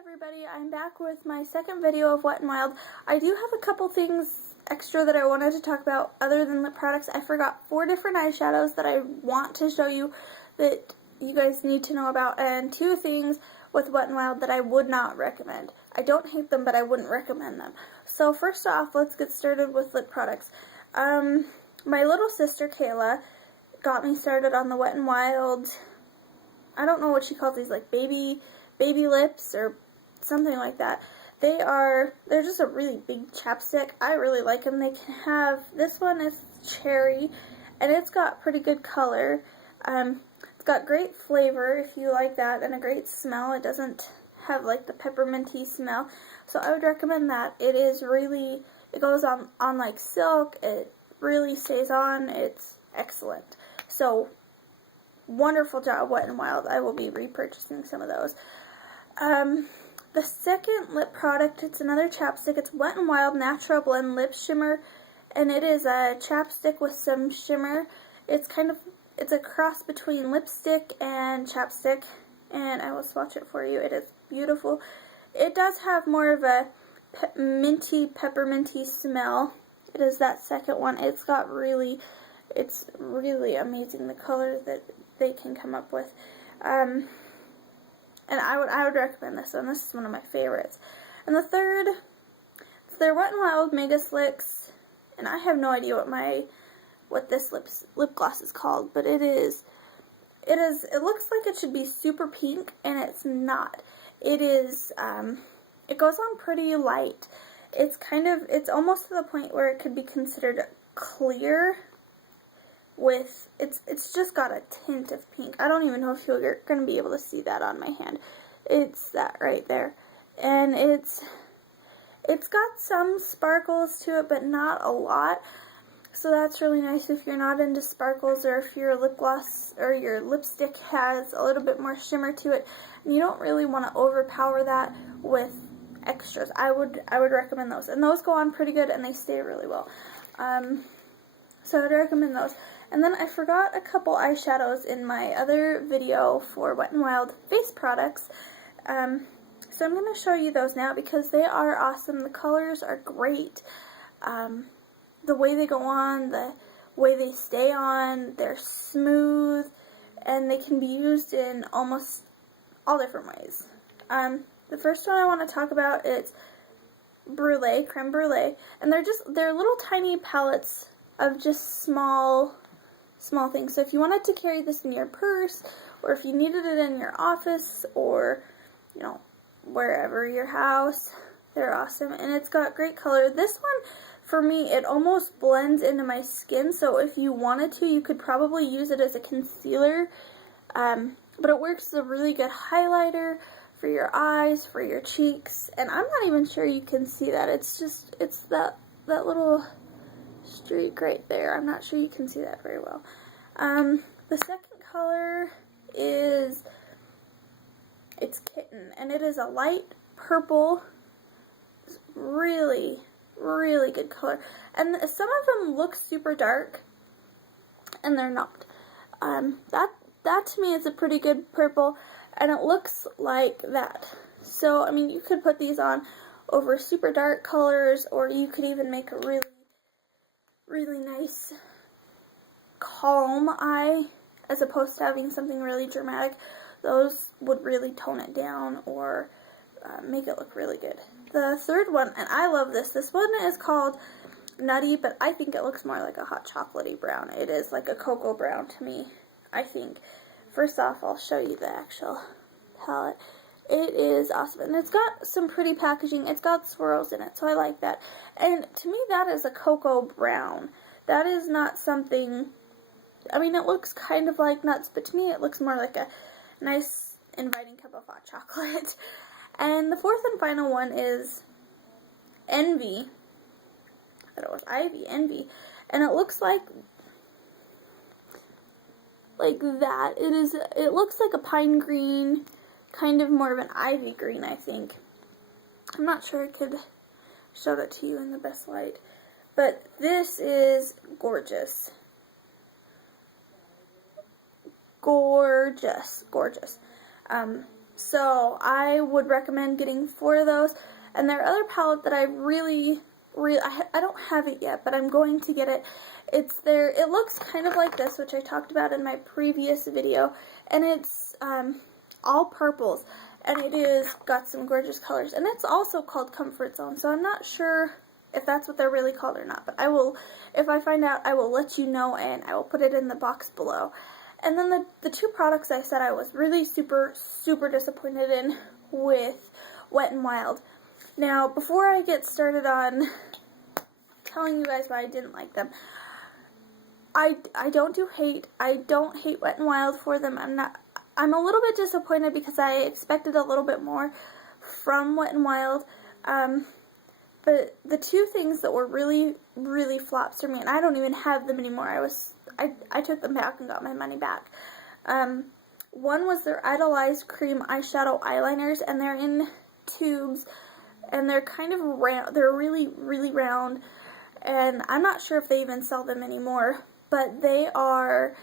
everybody, I'm back with my second video of Wet n Wild. I do have a couple things extra that I wanted to talk about other than lip products. I forgot 4 different eyeshadows that I want to show you that you guys need to know about, and 2 things with Wet n Wild that I would not recommend. I don't hate them, but I wouldn't recommend them. So first off, let's get started with lip products. My little sister Kayla got me started on the Wet n Wild, I don't know what she calls these, like baby lips or something like that. They're just a really big chapstick. I really like them. They can have, this one is cherry, and it's got pretty good color. It's got great flavor if you like that, and a great smell. It doesn't have like the pepperminty smell, so I would recommend that. It is really, it goes on like silk. It really stays on. It's excellent. So wonderful job, Wet n Wild. I will be repurchasing some of those. The second lip product, it's another chapstick. It's Wet n Wild Natural Blend Lip Shimmer, and it is a chapstick with some shimmer. It's a cross between lipstick and chapstick, and I will swatch it for you. It is beautiful. It does have more of a pepperminty smell. It is that second one. It's really amazing, the colors that they can come up with. And I would recommend this one. This is one of my favorites. And the third, they're Wet n Wild Mega Slicks, and I have no idea what this lip gloss is called, but it looks like it should be super pink, and it's not. It goes on pretty light. It's almost to the point where it could be considered clear. It's just got a tint of pink. I don't even know if you're going to be able to see that on my hand. It's that right there. And it's got some sparkles to it, but not a lot. So that's really nice if you're not into sparkles, or if your lip gloss or your lipstick has a little bit more shimmer to it, and you don't really want to overpower that with extras. I would recommend those. And those go on pretty good, and they stay really well. So I'd recommend those. And then I forgot a couple eyeshadows in my other video for Wet n Wild face products. So I'm going to show you those now because they are awesome. The colors are great. The way they go on, the way they stay on, they're smooth, and they can be used in almost all different ways. The first one I want to talk about is Brulee, Creme Brulee, and they're little tiny palettes of just small things. So if you wanted to carry this in your purse, or if you needed it in your office, or wherever, your house, they're awesome. And it's got great color. This one, for me, it almost blends into my skin, so if you wanted to, you could probably use it as a concealer, but it works as a really good highlighter for your eyes, for your cheeks, and I'm not even sure you can see that. It's that little streak right there. I'm not sure you can see that very well. The second color is, it's Kitten, and it is a light purple. It's really, really good color. And some of them look super dark, and they're not. That to me is a pretty good purple, and it looks like that. So, I mean, you could put these on over super dark colors, or you could even make a really, really nice calm eye, as opposed to having something really dramatic. Those would really tone it down, or make it look really good. The third one, and I love this one is called Nutty, but I think it looks more like a hot chocolatey brown. It is like a cocoa brown to me, I think. First off, I'll show you the actual palette. It is awesome, and it's got some pretty packaging. It's got swirls in it, so I like that. And to me, that is a cocoa brown. That is not something, I mean, it looks kind of like nuts, but to me it looks more like a nice, inviting cup of hot chocolate. And the fourth and final one is Envy. I thought it was Ivy, Envy. And it looks like that. It looks like a pine green, kind of more of an ivy green, I think. I'm not sure I could show that to you in the best light. But this is gorgeous. Gorgeous. So I would recommend getting 4 of those. And their other palette that I really, I don't have it yet, but I'm going to get it. It looks kind of like this, which I talked about in my previous video, and it's all purples, and it is got some gorgeous colors, and it's also called Comfort Zone, so I'm not sure if that's what they're really called or not, but I will, if I find out, I will let you know, and I will put it in the box below. And then the 2 products I said I was really super disappointed in with Wet n Wild. Now, before I get started on telling you guys why I didn't like them, I don't hate Wet n Wild for them. I'm a little bit disappointed because I expected a little bit more from Wet n Wild. But the 2 things that were really flops for me, and I don't even have them anymore. I took them back and got my money back. One was their Idolized Cream Eyeshadow Eyeliners, and they're in tubes, and they're kind of round. They're really round, and I'm not sure if they even sell them anymore. But they are,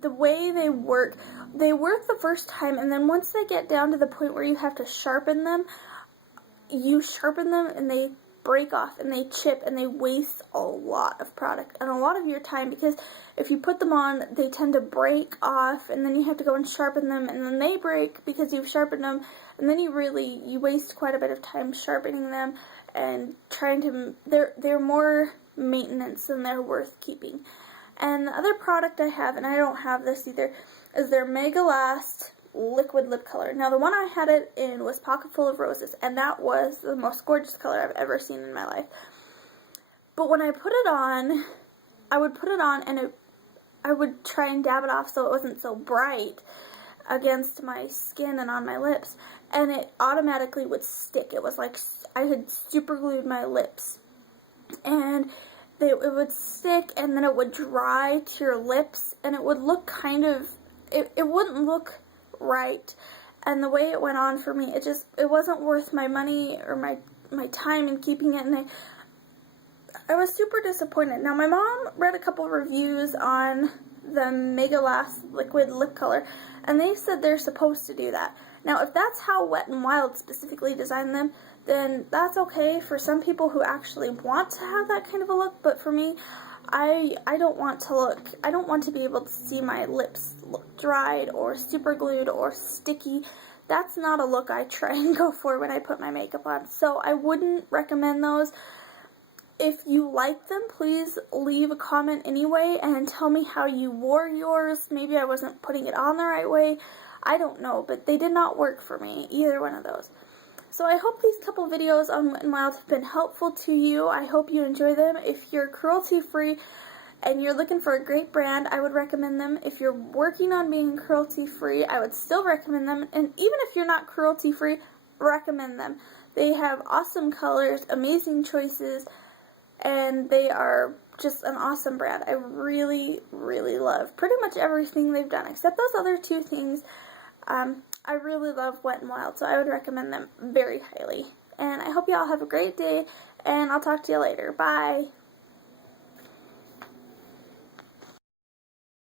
the way they work the first time, and then once they get down to the point where you have to sharpen them, you sharpen them and they break off and they chip and they waste a lot of product and a lot of your time, because if you put them on, they tend to break off, and then you have to go and sharpen them, and then they break because you've sharpened them, and then you waste quite a bit of time sharpening them and trying to, they're more maintenance than they're worth keeping. And the other product I have, and I don't have this either, is their Mega Last liquid lip color. Now, the one I had it in was Pocket Full of Roses, and that was the most gorgeous color I've ever seen in my life. But when I put it on, I would put it on and I would try and dab it off so it wasn't so bright against my skin and on my lips, and it automatically would stick. It was like I had super glued my lips, and it would stick, and then it would dry to your lips, and it would look kind of, it wouldn't look right. And the way it went on for me, it wasn't worth my money or my time in keeping it, and I was super disappointed. Now, my mom read a couple reviews on the Mega Last liquid lip color, and they said they're supposed to do that. Now, if that's how Wet n Wild specifically designed them, then that's okay for some people who actually want to have that kind of a look, but for me, I don't want to be able to see my lips look dried or super glued or sticky. That's not a look I try and go for when I put my makeup on, so I wouldn't recommend those. If you like them, please leave a comment anyway and tell me how you wore yours. Maybe I wasn't putting it on the right way. I don't know, but they did not work for me, either one of those. So I hope these couple videos on Wet n Wild have been helpful to you. I hope you enjoy them. If you're cruelty-free and you're looking for a great brand, I would recommend them. If you're working on being cruelty-free, I would still recommend them. And even if you're not cruelty-free, recommend them. They have awesome colors, amazing choices, and they are just an awesome brand. I really love pretty much everything they've done, except those other 2 things. I really love Wet n Wild, so I would recommend them very highly. And I hope you all have a great day, and I'll talk to you later. Bye!